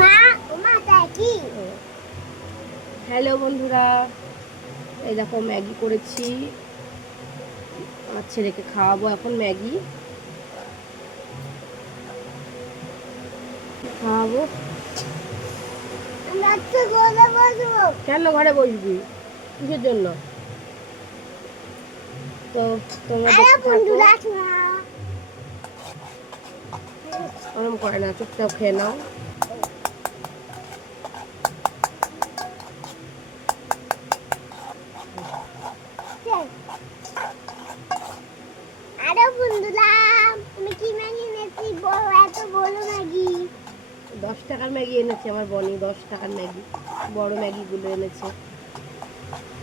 মা মা দেখি। হ্যালো বন্ধুরা, এই দেখো ম্যাগি করেছি। আমার ছেলেকে খাওয়াবো এখন ম্যাগি খাওয়াবো। আমরা তো ঘরে বসবো। কেন ঘরে বসবি? কিসের জন্য? তো তোমরা আরে দেখতে থাকো। বন্ধুরা না ওরম করে না, চুপচাপ খেয়ে নাও। আরে বন্ধুরা তুমি কি ম্যাগি এনেছি বড় এত বড় ম্যাগি? 10 টাকার ম্যাগি এনেছে আমার বনি, 10 টাকার ম্যাগি, বড় ম্যাগিগুলো এনেছে।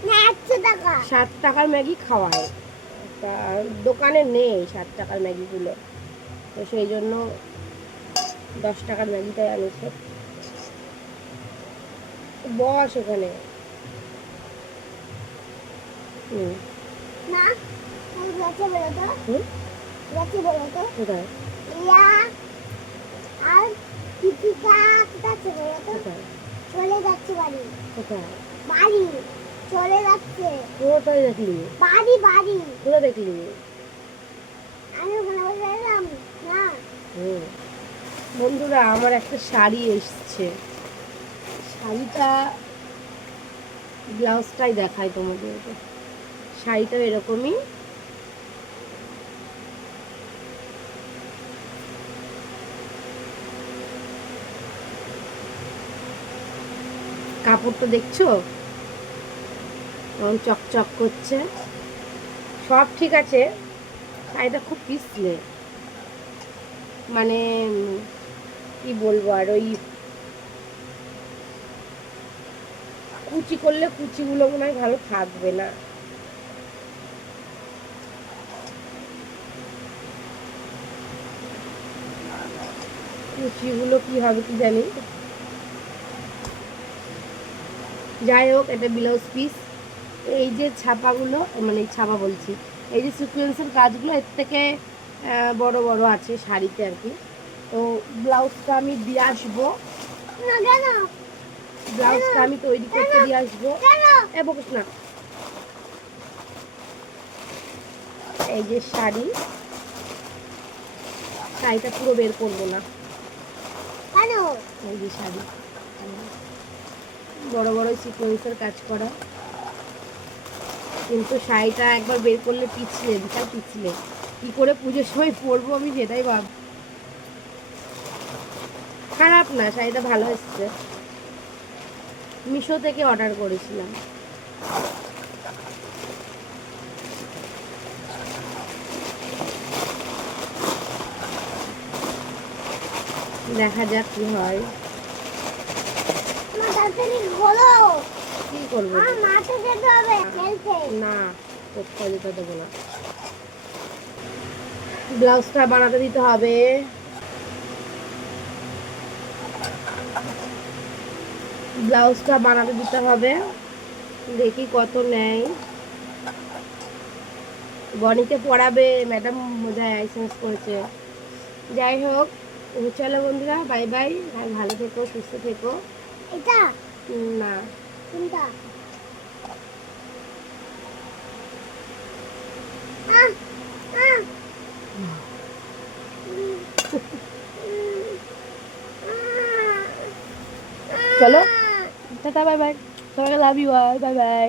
না 100 টাকা। 7 টাকার ম্যাগি খাওয়ায়, তা দোকানে নেই 7 টাকার ম্যাগিগুলো, তো সেই জন্য 10 টাকার ম্যাগিটাই আনেছে। বস ওখানে। না গেছে বলো তো, হুম, গেছে বলো তো। কোথায় ইয়া আর দীপিকা কোথায় চলে গেছে? কোথায় চলে যাচ্ছে বাড়ি। কোথায় বাড়ি চলে যাচ্ছে। কোথায় দেখলি? বাড়ি বাড়ি কোথায় দেখলি? আমি ওখানে বসে এলাম না। হুম, বন্ধুরা আমার একটা শাড়ি এসছে। শাড়িটা, ব্লাউজটাই দেখাই তোমাদেরকে। শাড়িটা এরকমই, কাপড়টা দেখছো কেমন চকচক করছে। সব ঠিক আছে, শাড়িটা খুব পিছলে, মানে কি বলবো, আর ওই কুচি করলে কুচিগুলো মনে হয় ভালো থাকবে না। কুচিগুলো কি হবে কি জানি। যাই হোক, এটা ব্লাউজ পিস। এই যে ছাপাগুলো, মানে ছাপা বলছি, এই যে সিকোয়েন্সের কাজগুলো এর থেকে বড় বড় আছে শাড়িতে আর কি। তো ব্লাউজটা আমি দিয়ে আসবো, না কেন? ব্লাউজটা আমি তৈরি করতে দিয়ে আসবো। কেন? এ বকিস না। এই যে শাড়ি, শাড়িটা পুরো বের করবো না। কেন? এই যে শাড়ি, বড় বড় সিকোয়েন্সের কাজ করা, কিন্তু শাড়িটা একবার বের করলে পিছলে, বিশাল পিছলে। কি করে পুজোর সময় পরবো আমি সেটাই ভাব। খারাপ না, শাড়িটা ভালো এসছে। মিশো থেকে অর্ডার করেছিলাম। দেখা যাক কি হয়। মা তাড়াতাড়ি বলো। কি করবো? মাঠে যেতে হবে খেলতে। না, কোথাও যেতে দেবো না। ব্লাউজটা বানাতে দিতে হবে। ব্লাউজটা বানাতে দিতে হবে, দেখি কত নেয়। বনিকে পড়াবে, ম্যাডাম বোধহয় লাইসেন্স করেছে। যাই হোক, চলো বন্ধুরা, বাই বাই। আর ভালো থেকো, সুস্থ থেকো। এটা না, কোনটা? আহ আহ চলো, টাটা, বাই বাই। সবাইকে লাভ ইউ, বাই বাই।